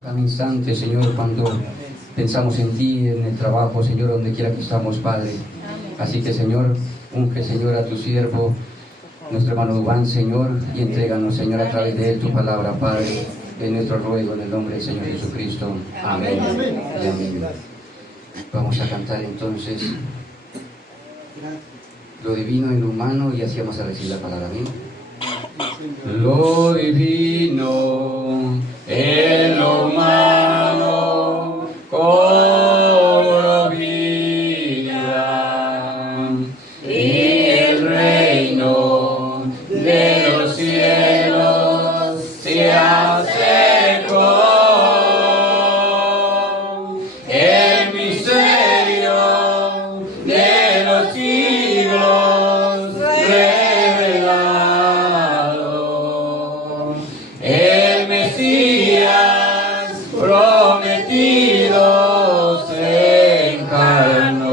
Cada instante, Señor, cuando pensamos en ti, en el trabajo, Señor, donde quiera que estamos, Padre. Así que, Señor, unge, Señor, a tu siervo, nuestro hermano Dubán, Señor, y entréganos, Señor, a través de él tu palabra, Padre. En nuestro ruego, en el nombre del Señor Jesucristo. Amén. Y amén. Vamos a cantar entonces lo divino en lo humano y así vamos a recibir la palabra. Amén. Lo divino en lo humano cobro vida, y el reino de los cielos se acercó. El misterio de los siglos revelado, el Mesías prometido se encarnó.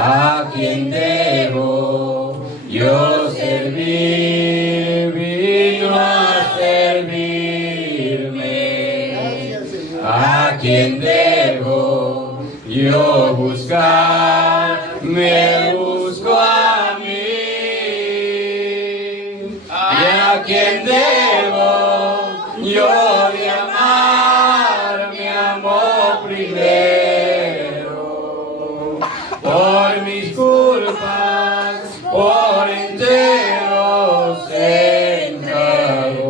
¿A quién debo yo servir? Vino a servirme. ¿A quién debo yo buscar? Me busco a mí. ¿Y a quién debo yo de amar? Me amó primero. Por mis culpas, por entero se entregó.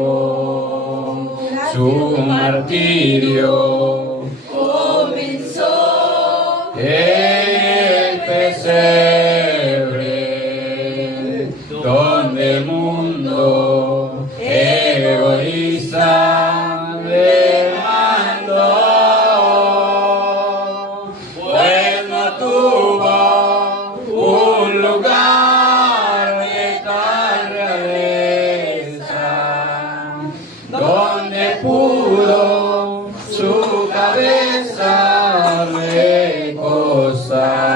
Su martirio comenzó en el pesebre, donde el mundo egoísta le mandó, pues no tuvo un lugar de tal realeza, donde pudo su cabeza recostar.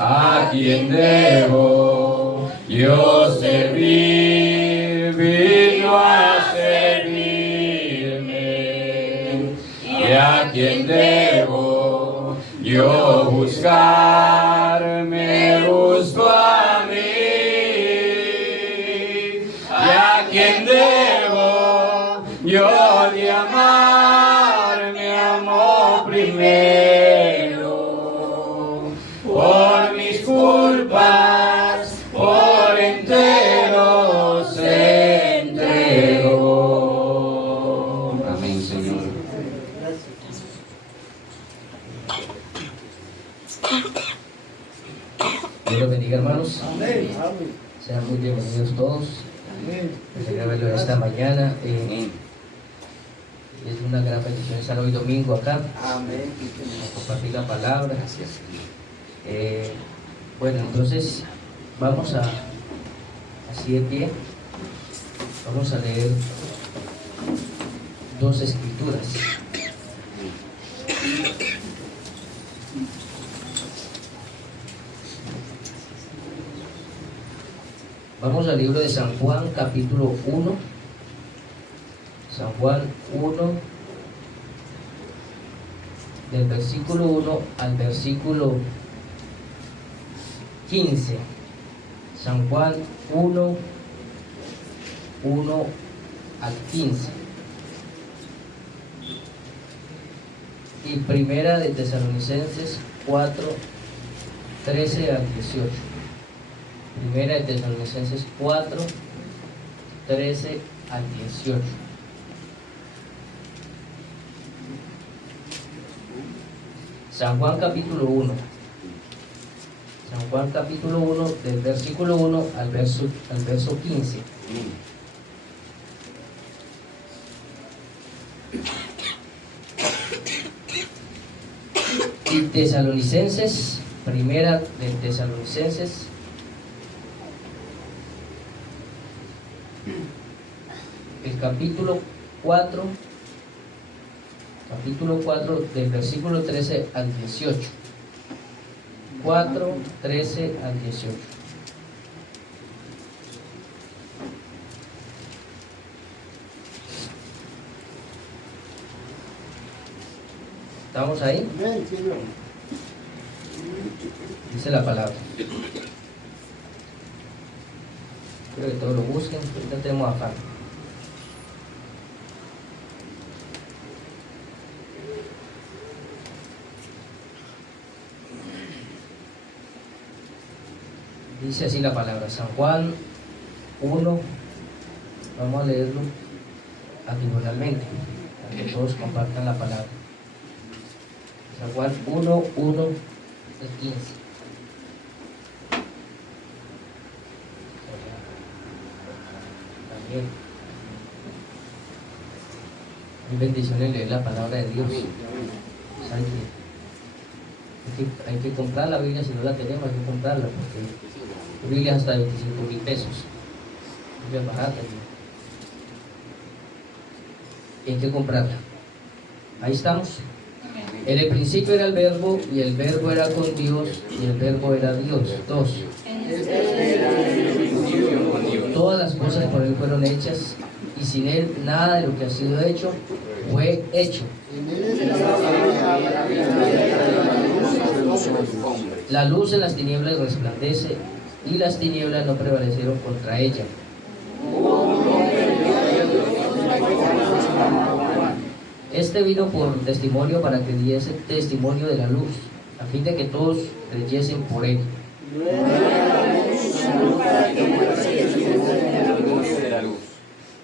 ¿A quién debo yo servir? Vino a servirme. ¿Y a quién debo yo buscar? Me busco a mí. ¿Y a quién debo yo de amar? Me amó primero. Por mis culpas, por entero se entregó. Amén, Señor. Dios los bendiga, hermanos. Amén. Sean muy bienvenidos todos. Me alegra verlos esta mañana. Es una gran bendición estar hoy domingo acá. Amén. A compartir la palabra. Bueno, entonces vamos a, así de pie, vamos a leer dos escrituras. Vamos al libro de San Juan, capítulo 1. San Juan 1, del versículo 1 al versículo 15. San Juan 1, 1 al 15. Y primera de Tesalonicenses 4, 13 al 18. Primera de Tesalonicenses 4, 13 al 18. San Juan capítulo 1. San Juan capítulo 1, del versículo 1 al verso 15. Y Tesalonicenses, primera de Tesalonicenses, el capítulo 4, del versículo 13 al 18. 4, 13 al 18. ¿Estamos ahí? Dice la palabra. Quiero que todos lo busquen, ahorita tenemos afán. Dice así la palabra, San Juan 1, vamos a leerlo diagonalmente, para que todos compartan la palabra. San Juan 1, 1, 15. También. Es bendición en leer la palabra de Dios. ¿Saben qué? Hay que comprar la Biblia, si no la tenemos hay que comprarla, porque la Biblia es hasta de 25,000 pesos. Es barata. Y hay que comprarla. Ahí estamos. En el principio era el verbo, y el verbo era con Dios, y el verbo era Dios. 2. Todas las cosas por él fueron hechas, y sin él nada de lo que ha sido hecho fue hecho. La luz en las tinieblas resplandece, y las tinieblas no prevalecieron contra ella. Este vino por testimonio para que diese testimonio de la luz, a fin de que todos creyesen por él.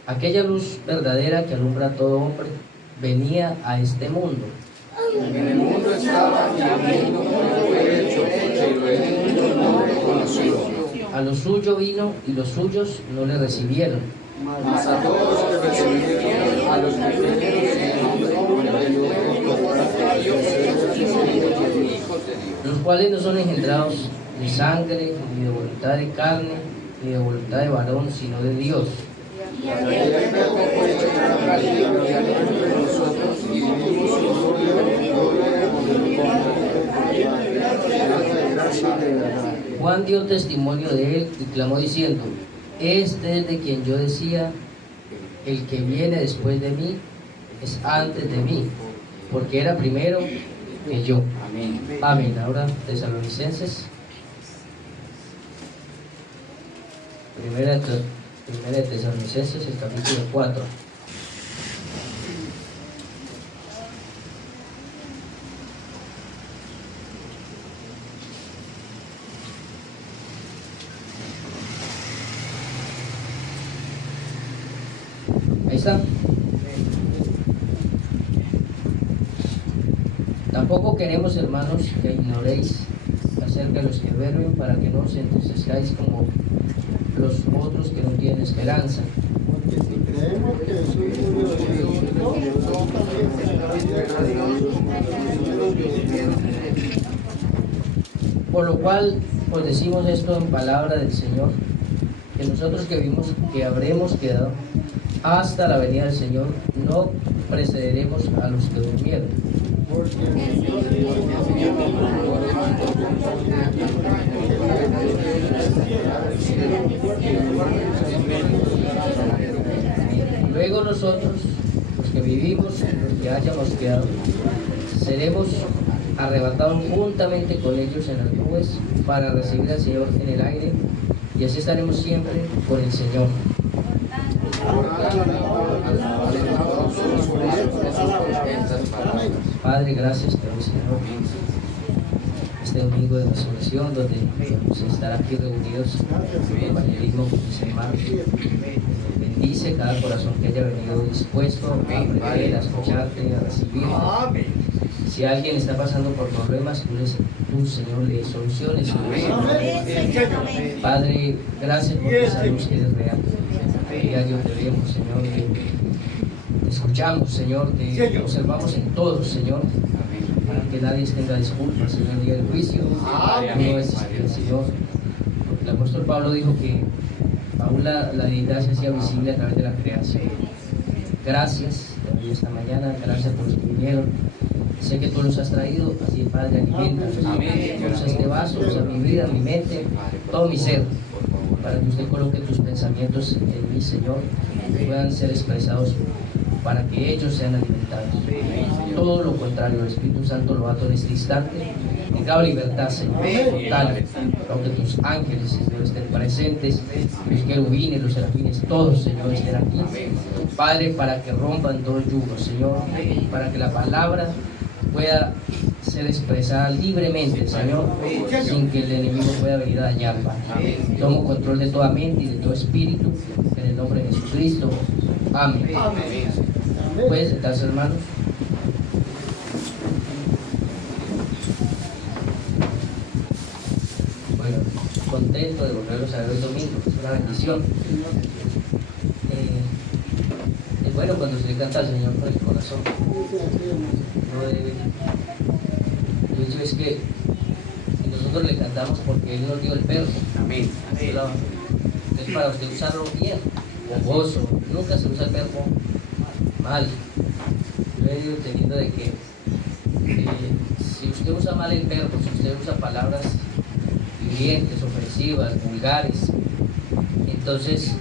Aquella luz verdadera que alumbra a todo hombre venía a este mundo. En el mundo estaba y el mundo no fue hecho, pero el mundo no le conoció. A lo suyo vino y los suyos no le recibieron. Mas a todos los que recibieron, a los primeros los cuales no son engendrados de sangre, ni de voluntad de carne, ni de voluntad de varón, sino de Dios. Juan dio testimonio de él y clamó diciendo: este es de quien yo decía, el que viene después de mí es antes de mí, porque era primero que yo. Amén. Amén. Ahora Tesalonicenses, primera de Tesalonicenses, el capítulo 4. Ahí está. Tampoco queremos, hermanos, que ignoréis acerca de los que duermen, para que no os entristezcáis como los otros que no tienen esperanza. Porque si creemos que Jesús Por lo cual, pues decimos esto en palabra del Señor, que nosotros que vimos que habremos quedado hasta la venida del Señor, no precederemos a los que durmieron. Luego nosotros, los que vivimos, los que hayamos quedado, seremos arrebatados juntamente con ellos en las nubes para recibir al Señor en el aire, y así estaremos siempre con el Señor. Padre, gracias te doy, Señor, este domingo de resurrección, donde vamos a estar aquí reunidos en compañerismo con mis hermanos. Bendice cada corazón que haya venido dispuesto a aprender, a escucharte, a recibirte. Si alguien está pasando por problemas, tú, Señor, le soluciones. Padre, gracias por esa luz que es real. Diario te vemos, Señor, te escuchamos, Señor, te observamos en todos, Señor, para que nadie tenga disculpas, Señor, el día del juicio. No es el Señor. El apóstol Pablo dijo que aún la divinidad se hacía visible a través de la creación. Gracias, te doy esta mañana, gracias por los que vinieron. Sé que tú los has traído, así Padre, alimentanos. Usa este vaso, usa mi vida, mi mente, todo mi ser, para que usted coloque tus pensamientos en mí, Señor, que puedan ser expresados para que ellos sean alimentados. Todo lo contrario, el Espíritu Santo lo ato en este instante. Tenga libertad, Señor, total, aunque tus ángeles, Señor, estén presentes, los querubines, los serafines, todos, Señor, estén aquí. Padre, para que rompan todo yugo, Señor, para que la palabra pueda ser expresada libremente, Señor, sin que el enemigo pueda venir a dañar, Padre. Tomo control de toda mente y de todo espíritu, en el nombre de Jesucristo. Amén. ¿Pueden sentarse, hermanos? Bueno, contento de volverlos a ver hoy domingo, es una bendición. Es bueno cuando se le canta al Señor con el corazón. Yo digo es que nosotros le cantamos porque Él nos dio el verbo. Amén. Es para usted usarlo bien, con gozo. Nunca se usa el verbo mal. Yo he ido teniendo de que si usted usa mal el verbo, si usted usa palabras hirientes, ofensivas, vulgares, entonces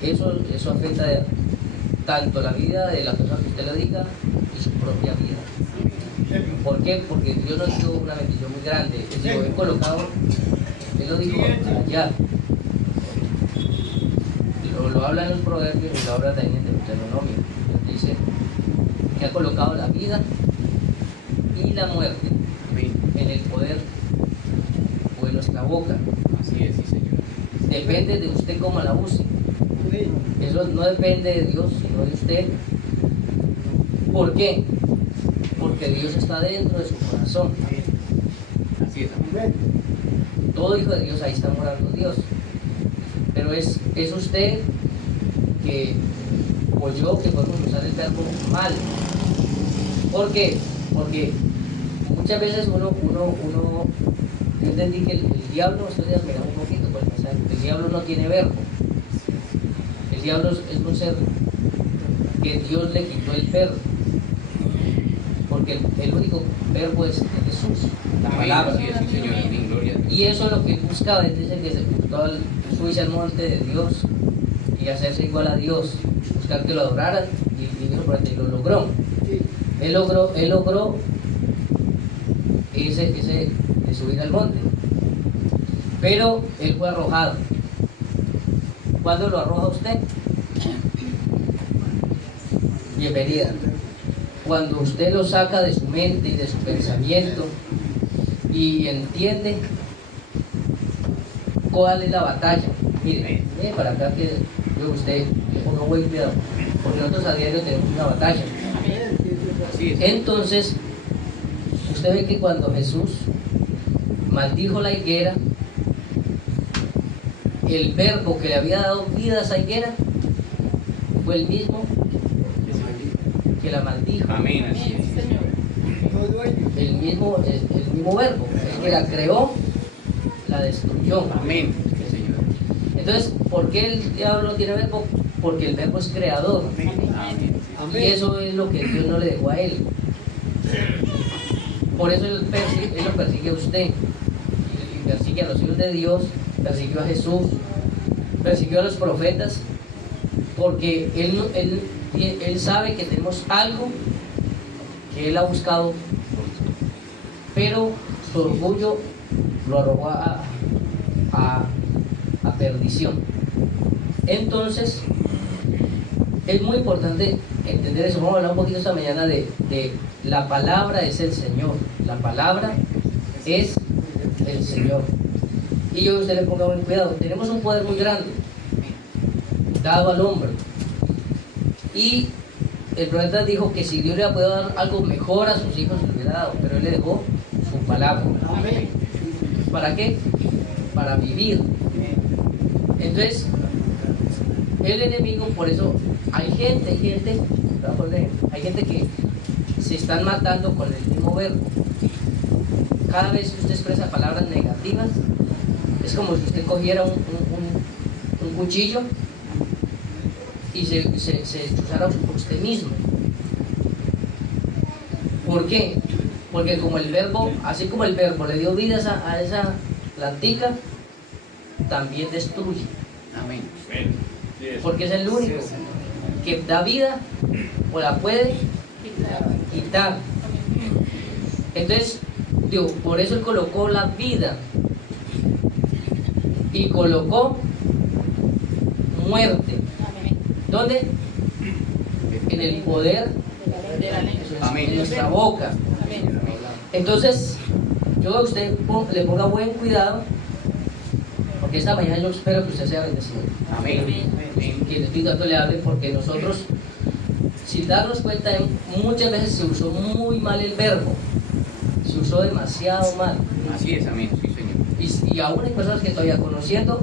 eso afecta tanto la vida de la persona que usted le diga y su propia vida. ¿Por qué? Porque Dios nos dio una bendición muy grande. Es decir, he colocado, Él lo dijo allá, lo habla en los proverbios y lo habla también en Deuteronomio. Dice que ha colocado la vida y la muerte en el poder o en nuestra boca. Así es, sí, Señor. Depende de usted cómo la use. Eso no depende de Dios, sino de usted. ¿Por qué? Porque Dios está dentro de su corazón. Así es. Todo hijo de Dios, ahí está morando Dios. Pero es usted que, o yo, que podemos usar el verbo mal. ¿Por qué? Porque muchas veces yo entendí que el diablo, estoy de admirar un poquito por el pasaje, el diablo no tiene verbo. El diablo es un ser que Dios le quitó el verbo. Porque el único verbo es Jesús, la palabra. Así es, sí, Señor. Amén. Gloria a Dios. Y eso es lo que buscaba, él dice que se gustó subirse al monte de Dios y hacerse igual a Dios, buscar que lo adoraran, y dijo, y lo logró. Él logró ese de subir al monte. Pero él fue arrojado. ¿Cuándo lo arroja usted? Bienvenida. Cuando usted lo saca de su mente y de su pensamiento y entiende cuál es la batalla. Mire para acá que yo usted le ponga buen cuidado, porque nosotros a diario tenemos una batalla. Así es. Entonces, usted ve que cuando Jesús maldijo la higuera, el verbo que le había dado vida a esa higuera fue el mismo que la maldijo. Amén. Así es. El mismo verbo, el que la creó, la destruyó. Amén. Sí, Señor. Entonces, ¿por qué el diablo no tiene verbo? Porque el verbo es creador. Y eso es lo que Dios no le dejó a él. Por eso él lo persigue a usted. Y persigue a los hijos de Dios, persiguió a Jesús, persiguió a los profetas, porque él sabe que tenemos algo que él ha buscado, pero su orgullo lo arrojó a perdición. Entonces, es muy importante entender eso. Vamos a hablar un poquito esta mañana de la palabra es el Señor. La palabra es el Señor. Y yo a usted le ponga buen cuidado. Tenemos un poder muy grande dado al hombre. Y el profeta dijo que si Dios le puede dar algo mejor a sus hijos, le hubiera dado. Pero él le dejó su palabra. ¿Para qué? Para vivir. Entonces, el enemigo, por eso hay gente que se están matando con el mismo verbo. Cada vez que usted expresa palabras negativas, es como si usted cogiera un cuchillo y se chuzara usted mismo. ¿Por qué? Porque como el verbo, así como el verbo le dio vida a esa plantica, también destruye. Amén. porque es el único que da vida o la puede quitar. Entonces, digo, por eso Él colocó la vida y colocó muerte. ¿Dónde? En el poder de nuestra boca. Entonces, yo a usted le ponga buen cuidado, porque esta mañana yo espero que usted sea bendecido. Amén. Que el Espíritu Santo le hable, porque nosotros, sin darnos cuenta, muchas veces se usó muy mal el verbo, se usó demasiado mal. Así es, amén, sí, Señor. Y aún hay personas que todavía conociendo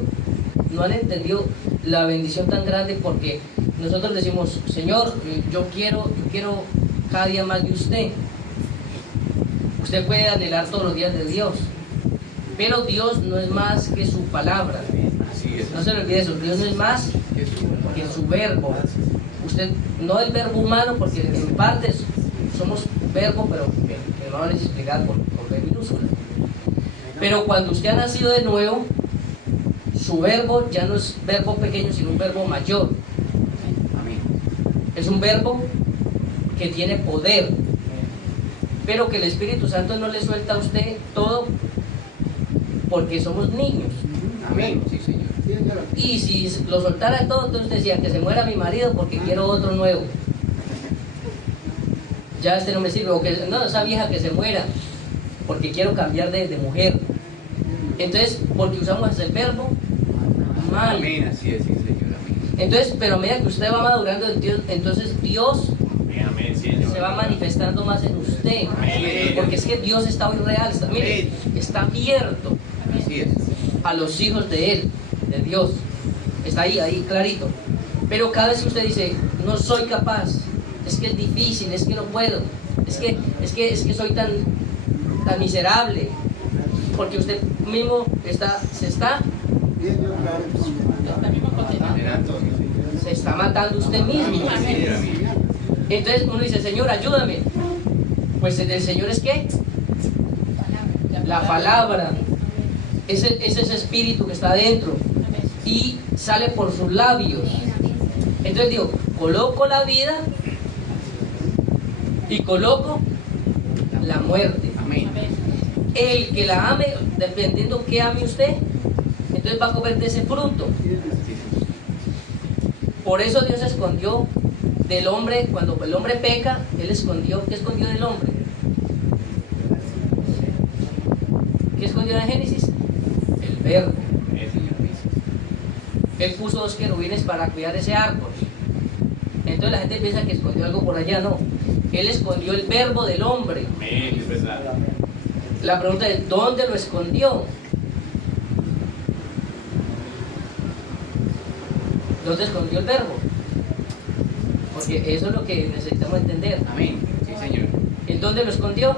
no han entendido la bendición tan grande, porque nosotros decimos: Señor, yo quiero cada día más de usted. Usted puede anhelar todos los días de Dios, pero Dios no es más que su palabra. Así es. No se le olvide eso, Dios no es más que su verbo. Usted, no el verbo humano, porque en parte somos verbo, pero que no vamos a explicar por B minúscula. Pero cuando usted ha nacido de nuevo, su verbo ya no es verbo pequeño, sino un verbo mayor. Amén. Es un verbo que tiene poder, pero que el Espíritu Santo no le suelta a usted todo, porque somos niños. Amén, sí, Señor. Y si lo soltara todo, entonces decía: que se muera mi marido porque quiero otro nuevo. Ya este no me sirve. O que no, esa vieja que se muera porque quiero cambiar de mujer. Entonces, porque usamos el verbo mal. Amén, así es, sí, Señor. Amén. Entonces, pero a medida que usted va madurando en Dios, entonces Dios se va manifestando más en usted. Amén. Porque es que Dios está hoy real. Mire, está abierto Así es. a los hijos de Él, de Dios. Está ahí clarito. Pero cada vez que usted dice: no soy capaz, es que es difícil, es que no puedo, es que soy tan miserable, porque usted mismo se está matando usted mismo. Entonces uno dice: Señor, ayúdame. Pues el Señor es ¿qué? La palabra. Es ese espíritu que está adentro y sale por sus labios. Entonces digo: coloco la vida y coloco la muerte. Amén. El que la ame, dependiendo que ame usted, entonces va a comer de ese fruto. Por eso Dios escondió del hombre, cuando el hombre peca, Él escondió. ¿Qué escondió del hombre? ¿Qué escondió en Génesis? El verbo. Él puso 2 querubines para cuidar ese árbol. Entonces la gente piensa que escondió algo por allá. No, Él escondió el verbo del hombre. Amén, es verdad. La pregunta es: ¿dónde lo escondió? ¿Dónde escondió el verbo? Porque eso es lo que necesitamos entender. Amén, sí, Señor. ¿En dónde lo escondió?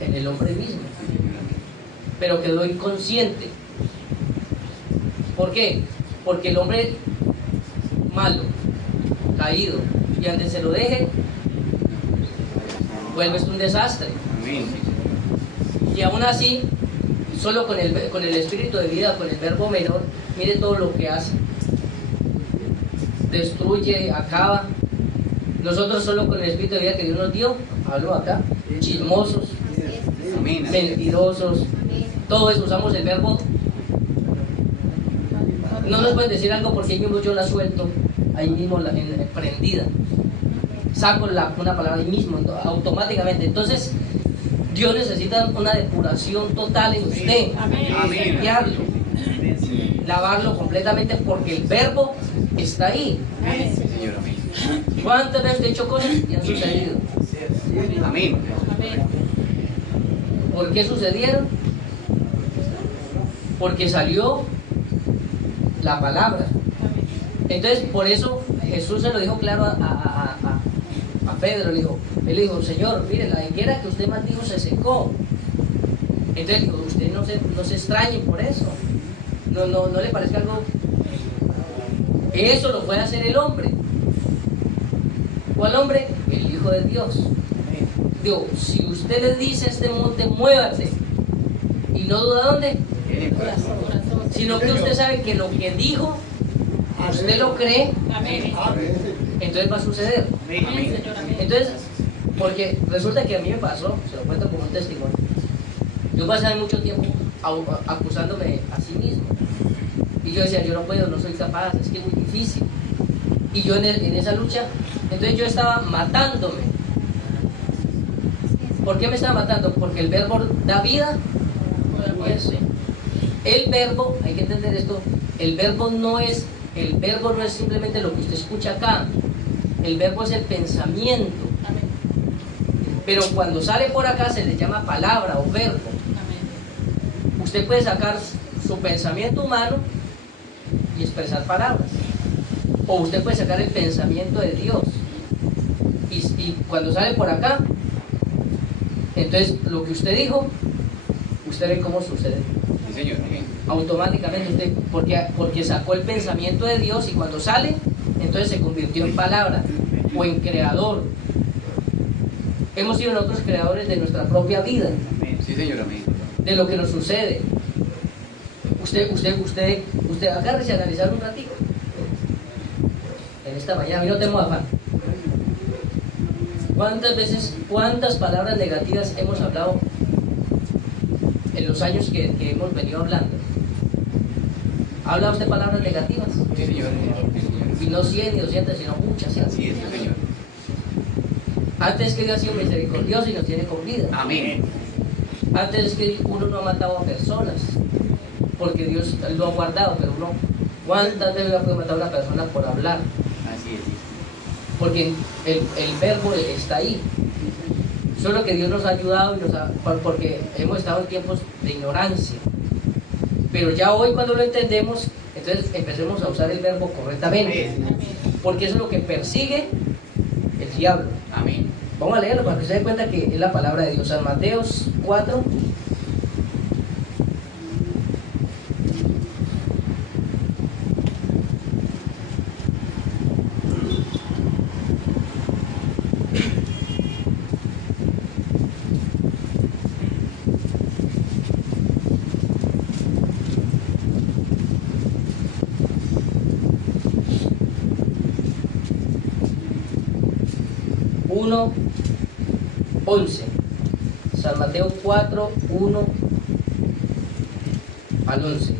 En el hombre mismo. Pero quedó inconsciente. ¿Por qué? Porque el hombre malo, caído, y antes se lo deje, vuelve un desastre. Amén. Y aún así, solo con el espíritu de vida, con el verbo menor, mire todo lo que hace. Destruye, acaba. Nosotros solo con el espíritu de vida que Dios nos dio, hablo acá, chismosos, Amén. mentirosos, todo eso, usamos el verbo. No nos pueden decir algo porque ahí mismo yo la suelto, ahí mismo prendida. Saco una palabra ahí mismo, automáticamente. Entonces, Dios necesita una depuración total en usted. Amén. Limpiarlo, lavarlo completamente, porque el verbo está ahí. Amén, sí, Señor. Amén. ¿Cuántas veces he hecho cosas y han sucedido? Amén. ¿Por qué sucedieron? Porque salió la palabra. Entonces, por eso Jesús se lo dijo claro a Pedro. Él le dijo: Señor, mire, la higuera que usted maldijo se secó. Entonces dijo: usted no se extrañe por eso. No le parezca algo. Eso lo puede hacer el hombre. ¿Cuál hombre? El Hijo de Dios. Digo, si usted le dice a este monte: muévase, y no duda dónde, sino que usted sabe que lo que dijo usted lo cree, Amén. entonces va a suceder. Amén, Señor. Amén. Entonces, porque resulta que a mí me pasó, se lo cuento como un testimonio. Yo pasé mucho tiempo acusándome a sí mismo. Y yo decía, yo no puedo, no soy capaz, es que es muy difícil. Y yo en esa lucha, entonces yo estaba matándome. ¿Por qué me estaba matando? Porque el verbo da vida. Pues, el verbo, hay que entender esto, el verbo no es simplemente lo que usted escucha acá. El verbo es el pensamiento. Pero cuando sale por acá se le llama palabra o verbo. Usted puede sacar su pensamiento humano y expresar palabras. O usted puede sacar el pensamiento de Dios. Y cuando sale por acá, entonces lo que usted dijo, usted ve cómo sucede. Sí, Señor. Automáticamente usted, porque sacó el pensamiento de Dios y cuando sale, entonces se convirtió en palabra o en creador. Hemos sido nosotros creadores de nuestra propia vida, Sí, Señor. Amén. de lo que nos sucede. Usted agárrese a analizar un ratito. En esta mañana, a mí no tengo afán. ¿Cuántas palabras negativas hemos hablado en los años que hemos venido hablando? ¿Ha hablado usted palabras negativas? Sí, Señor. Y no 100 ni 200, sino muchas. ¿Sí? Así es, Señor. Antes que Dios ha sido misericordioso y nos tiene con vida. Amén. Antes es que uno no ha matado a personas, porque Dios lo ha guardado, pero uno, ¿cuántas veces puede matar a una persona por hablar? Así es. Porque el verbo está ahí. Solo que Dios nos ha ayudado porque hemos estado en tiempos de ignorancia. Pero ya hoy cuando lo entendemos, entonces empecemos a usar el verbo correctamente. Porque eso es lo que persigue el diablo. Amén. Vamos a leerlo para que se den cuenta que es la palabra de Dios. San Mateo 4. Uno 11. San Mateo 4, 1 al 11.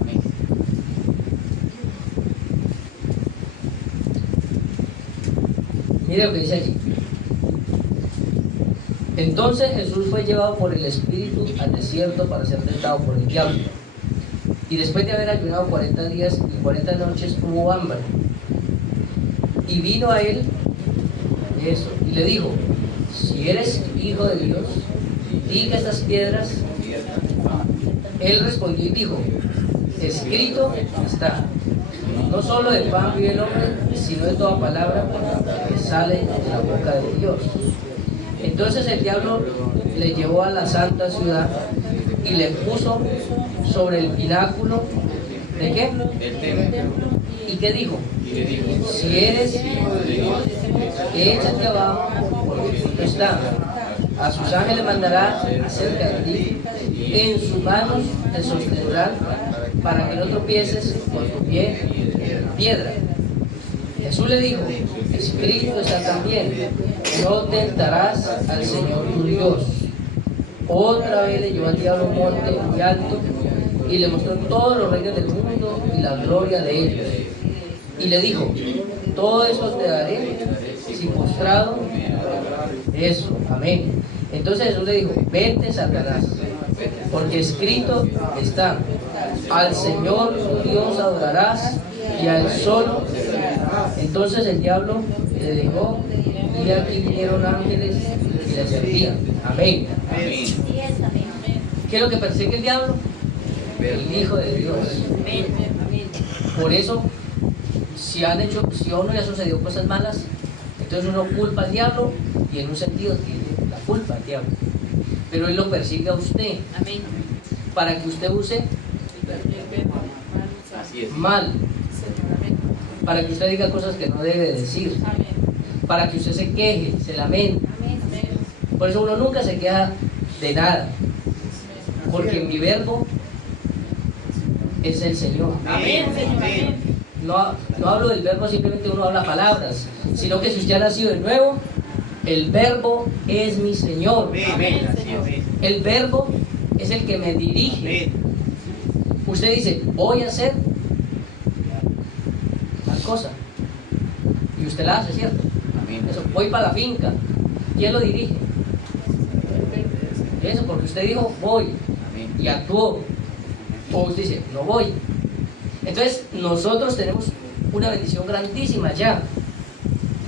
Amén. Mire lo que dice allí. Entonces Jesús fue llevado por el Espíritu al desierto para ser tentado por el diablo. Y después de haber ayunado 40 días y 40 noches tuvo hambre. Y vino a él eso, y le dijo: si eres hijo de Dios, di que estas piedras. Él respondió y dijo: escrito está, no solo de pan vive el hombre, sino de toda palabra que sale de la boca de Dios. Entonces el diablo le llevó a la santa ciudad y le puso sobre el pináculo ¿de qué? El templo. ¿Y qué dijo? Y le dijo: Si eres hijo de Dios, échate abajo, porque escrito está: a sus ángeles mandará acerca de ti, en sus manos te sostendrán, para que no tropieces con tu pie en piedra. Jesús le dijo: escrito está también, no tentarás al Señor tu Dios. Otra vez le llevó al diablo a un monte muy alto y le mostró todos los reinos del mundo y la gloria de ellos. Y le dijo: todo esto te daré si postrado. Eso, amén. Entonces Jesús le dijo: vete, Satanás, porque escrito está: al Señor tu Dios adorarás y a Él solo. Entonces el diablo le dejó y aquí vinieron ángeles y le servían. Amén. Amén. ¿Qué es lo que persigue el diablo? El Hijo de Dios. Por eso, si a uno le ha sucedido cosas malas, entonces uno culpa al diablo y en un sentido tiene la culpa al diablo. Pero él lo persigue a usted para que usted use Así es. mal, para que usted diga cosas que no debe decir, para que usted se queje, se lamente. Por eso uno nunca se queja de nada, porque mi verbo es el Señor. Amén. Amén. no hablo del verbo simplemente uno habla palabras, sino que si usted ha nacido de nuevo, el verbo es mi Señor. El verbo es el que me dirige. Usted dice, voy a hacer tal cosa, y usted la hace, ¿cierto? Eso, voy para la finca. ¿Quién lo dirige? Eso, porque usted dijo voy y actuó. O usted dice, no voy. Entonces, nosotros tenemos una bendición grandísima ya.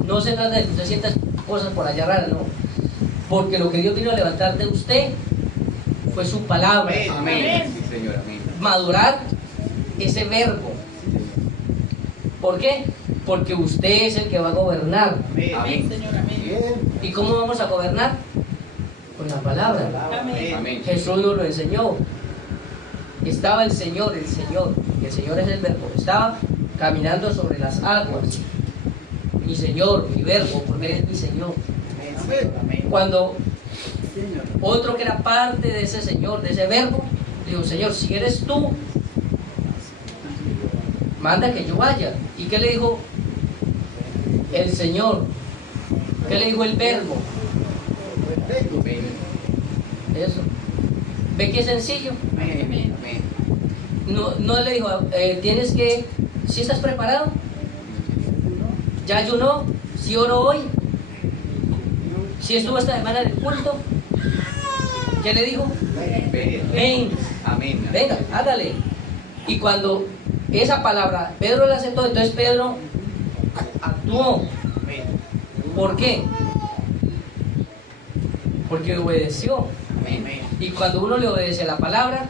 No se trata de que usted sienta cosas por allá raras, no. Porque lo que Dios vino a levantar de usted fue su palabra. Amén. Sí, Señor, amén. Madurar ese verbo. ¿Por qué? Porque usted es el que va a gobernar. Amén. ¿Y cómo vamos a gobernar? Con la palabra. Amén. Jesús nos lo enseñó. Estaba el Señor, y el Señor es el verbo, estaba caminando sobre las aguas. Mi Señor, mi verbo, porque Él es mi Señor. Cuando otro que era parte de ese Señor, de ese verbo, dijo, Señor, si eres tú, manda que yo vaya. ¿Y qué le dijo el Señor? ¿Qué le dijo el verbo? Eso. ¿Ve qué sencillo? Amén. No le dijo, tienes que, ¿sí estás preparado? ¿Ya ayunó? ¿Sí oró hoy? ¿Sí estuvo esta semana en el culto? ¿Qué le dijo? Ven. Amén. Venga, hágale. Y cuando esa palabra Pedro la aceptó, entonces Pedro actuó. ¿Por qué? Porque obedeció. Amén. Y cuando uno le obedece la palabra,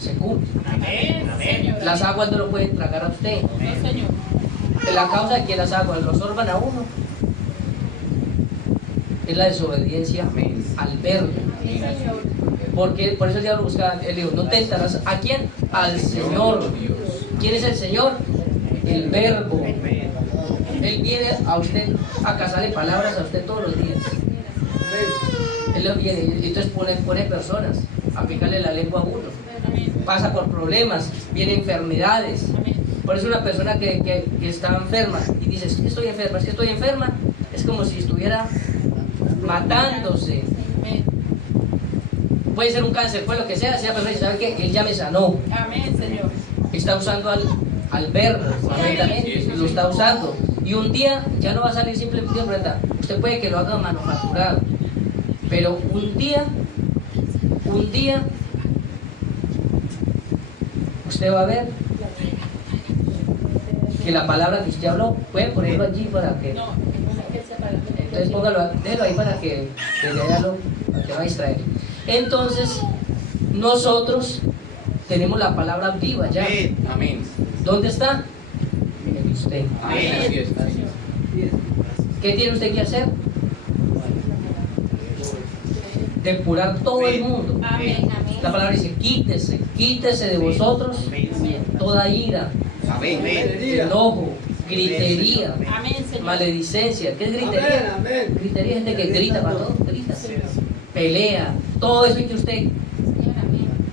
se cumple. Las aguas no lo pueden tragar a usted. La causa de que las aguas lo absorban a uno es la desobediencia al verbo. Porque por eso el diablo buscaba, él dijo, no tentarás ¿a quién? Al Señor. ¿Quién es el Señor? El verbo. Él viene a usted a casarle palabras a usted todos los días. Él lo viene, y entonces pone personas a picarle la lengua a uno. Pasa por problemas, vienen enfermedades. Por eso una persona que está enferma y dice, es que estoy enferma, es como si estuviera matándose. Puede ser un cáncer, pues lo que sea, persona dice, ¿sabe qué? Él ya me sanó. Amén, Señor. Está usando al verbo, correctamente, lo está usando. Y un día ya no va a salir simplemente de plata. Usted puede que lo haga manufacturado, pero un día, usted va a ver que la palabra que usted habló, puede ponerlo allí para que... Entonces póngalo, déjalo ahí para que va a distraer. Entonces, nosotros tenemos la palabra viva ya. Amén. ¿Dónde está? En usted. Amén. Así es. ¿Qué tiene usted que hacer? Depurar todo el mundo. Amén. La palabra dice, quítese de vosotros toda ira, Amén. enojo, gritería, Amén, Señor. maledicencia. ¿Qué es gritería? Gritería es gente que grita para todo, grita. Pelea, todo eso que usted,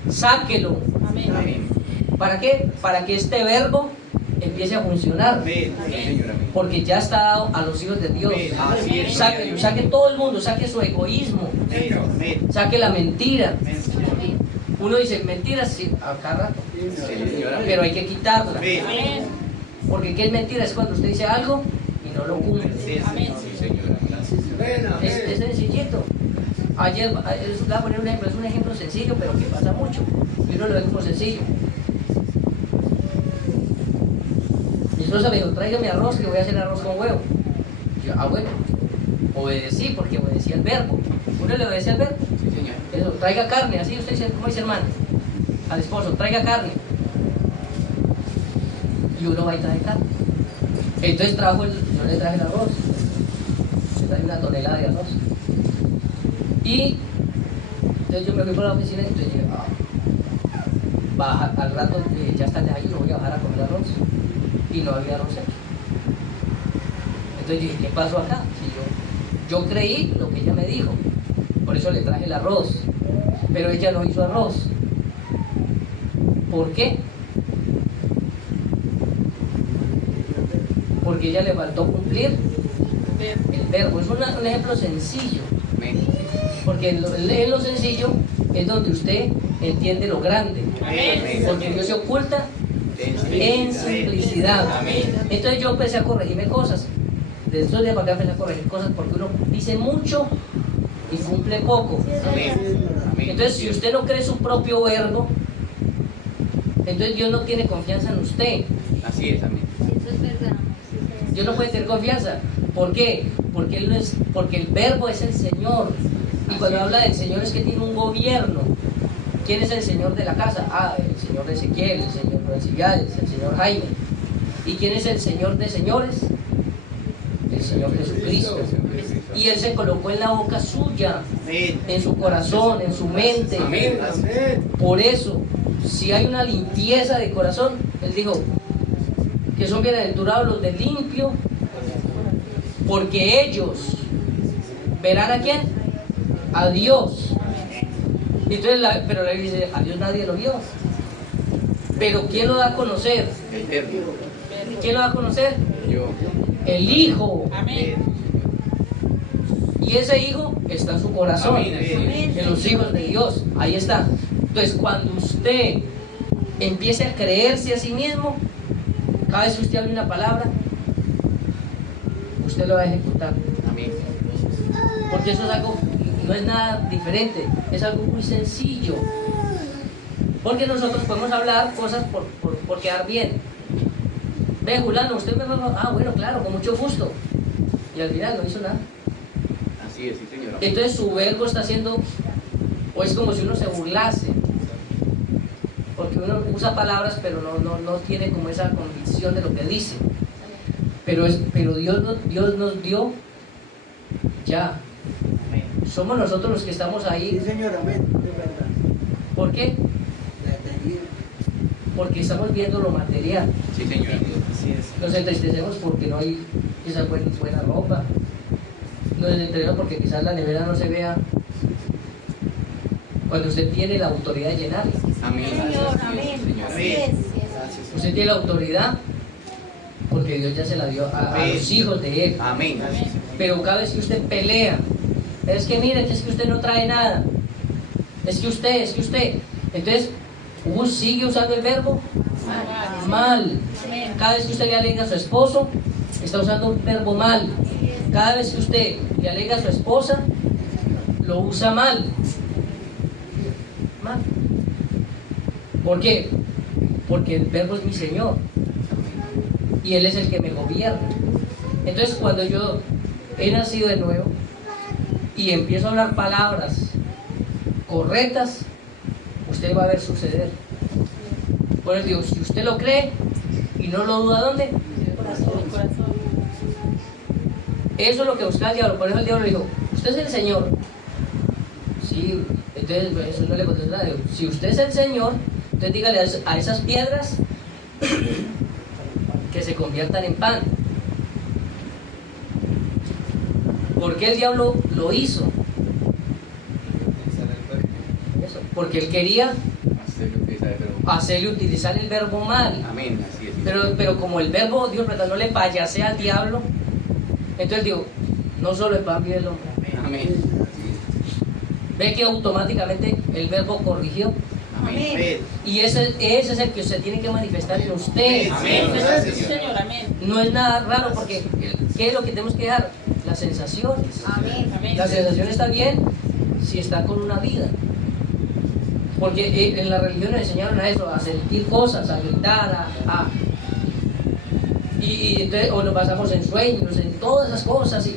sáquelo. Amén. Amén. ¿Para qué? Para que este verbo empiece a funcionar. Amén. Señor, amén. Porque ya está dado a los hijos de Dios. Así es. Sáquelo, saque todo el mundo, saque su egoísmo, saque la mentira. Uno dice mentiras sí, a cada rato, Señor, amén. pero hay que quitarla. Amén. Porque ¿qué es mentira? Es cuando usted dice algo y no lo cumple. Amén. Sí, Señor, amén. Es sencillito. Ayer, voy a poner un ejemplo, es un ejemplo sencillo, pero que pasa mucho. Y uno lo ve como sencillo. Mi esposa me dijo, tráigame arroz que voy a hacer arroz con huevo. Yo, bueno, obedecí porque obedecí al verbo. Uno le obedece al verbo. Sí, Señor. Eso, traiga carne, así usted dice, ¿cómo dice hermano? Al esposo, traiga carne. Y uno va y trae carne. Entonces yo le traje el arroz. Le traje una tonelada de arroz. Y entonces yo me fui por la oficina y entonces dije, baja, al rato ya está de ahí, yo voy a bajar a comer arroz. Y no había arroz hecho. Entonces dije, ¿qué pasó acá? Si yo creí lo que ella me dijo. Por eso le traje el arroz. Pero ella no hizo arroz. ¿Por qué? porque ella le faltó cumplir el verbo. Es un ejemplo sencillo, porque en lo sencillo es donde usted entiende lo grande, porque Dios se oculta en simplicidad. Entonces yo empecé a corregirme cosas. De estos días para acá empecé a corregir cosas porque uno dice mucho y cumple poco. Entonces si usted no cree su propio verbo, entonces Dios no tiene confianza en usted. Así es, amén. Eso es verdad. Dios no puede tener confianza. ¿Por qué? Porque el verbo es el Señor. Y cuando habla del Señor es que tiene un gobierno. ¿Quién es el Señor de la casa? Ah, el Señor de Ezequiel, el Señor de Alcibiades, el Señor Jaime. ¿Y quién es el Señor de señores? El Señor Jesucristo. Y Él se colocó en la boca suya, en su corazón, en su mente. Por eso, si hay una limpieza de corazón, Él dijo que son bienaventurados los de limpio, porque ellos verán a quién, a Dios. Entonces, pero la Biblia dice, a Dios nadie lo vio. Pero ¿quién lo da a conocer? ¿Quién lo da a conocer? Yo. El Hijo. Amén. Y ese Hijo está en su corazón, Amén. en los hijos de Dios. Ahí está. Entonces, cuando usted empiece a creerse a sí mismo, cada vez que usted hable una palabra, usted lo va a ejecutar. Amén. Porque eso es algo, no es nada diferente, es algo muy sencillo. Porque nosotros podemos hablar cosas por quedar bien. Ve, Julano, usted me va a... Ah, bueno, claro, con mucho gusto. Y al final no hizo nada. Así es, sí, señor. Entonces su verbo está haciendo, o es como si uno se burlase. Porque uno usa palabras, pero no tiene como esa convicción de lo que dice. Pero Dios nos dio ya. Somos nosotros los que estamos ahí. Sí, señor, amén. Es verdad. ¿Por qué? La eternidad. Porque estamos viendo lo material. Sí, señor. Así es. Nos entristecemos porque no hay esa buena ropa. Nos entristecemos porque quizás la nevera no se vea. Cuando usted tiene la autoridad de llenarla. Amén. Señor, Así amén. es, señor. Así es. Usted tiene la autoridad porque Dios ya se la dio a los hijos de Él. Amén. Pero cada vez que usted pelea, es que mire, es que usted no trae nada. Es que usted. Entonces, sigue usando el verbo mal. Cada vez que usted le alega a su esposo, está usando un verbo mal. Cada vez que usted le alega a su esposa, lo usa mal. Mal. ¿Por qué? Porque el verbo es mi Señor. Y Él es el que me gobierna. Entonces, cuando yo he nacido de nuevo y empiezo a hablar palabras correctas, usted va a ver suceder. Por eso digo, si usted lo cree y no lo duda, ¿dónde? Eso es lo que busca el diablo. Por eso el diablo le dijo, usted es el Señor. Sí, entonces eso no le contestó nada. Digo, si usted es el Señor, entonces dígale a esas piedras que se conviertan en pan. ¿Por qué el diablo lo hizo? Eso, porque él quería hacerle utilizar el verbo mal. Amén. Así es. Pero como el verbo, Dios, ¿verdad?, no le payasea al diablo, entonces digo, no solo el pan vive el hombre. Amén. Ve que automáticamente el verbo corrigió. Amén. Y ese es el que usted tiene que manifestar en usted. Amén. Señor, amén. No es nada raro porque ¿qué es lo que tenemos que dejar? Las sensaciones. Amén. La sensación está bien si está con una vida. Porque en la religión nos enseñaron a eso, a sentir cosas, a gritar, y entonces, o nos basamos en sueños, en todas esas cosas, y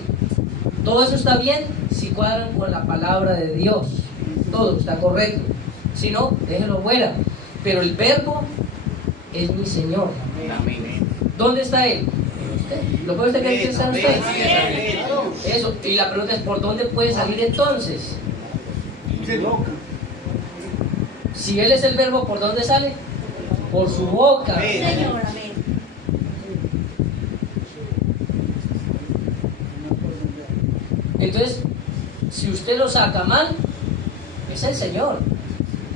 todo eso está bien si cuadran con la palabra de Dios. Todo está correcto. Si no, déjenlo fuera. Pero el verbo es mi Señor. Amén. ¿Dónde está Él? En usted. ¿Lo puede usted creer que está en usted? Amén. Eso. Y la pregunta es, ¿por dónde puede salir entonces? Se loca. Si Él es el verbo, ¿por dónde sale? Por su boca. Señor, amén. Entonces, si usted lo saca mal, es el Señor,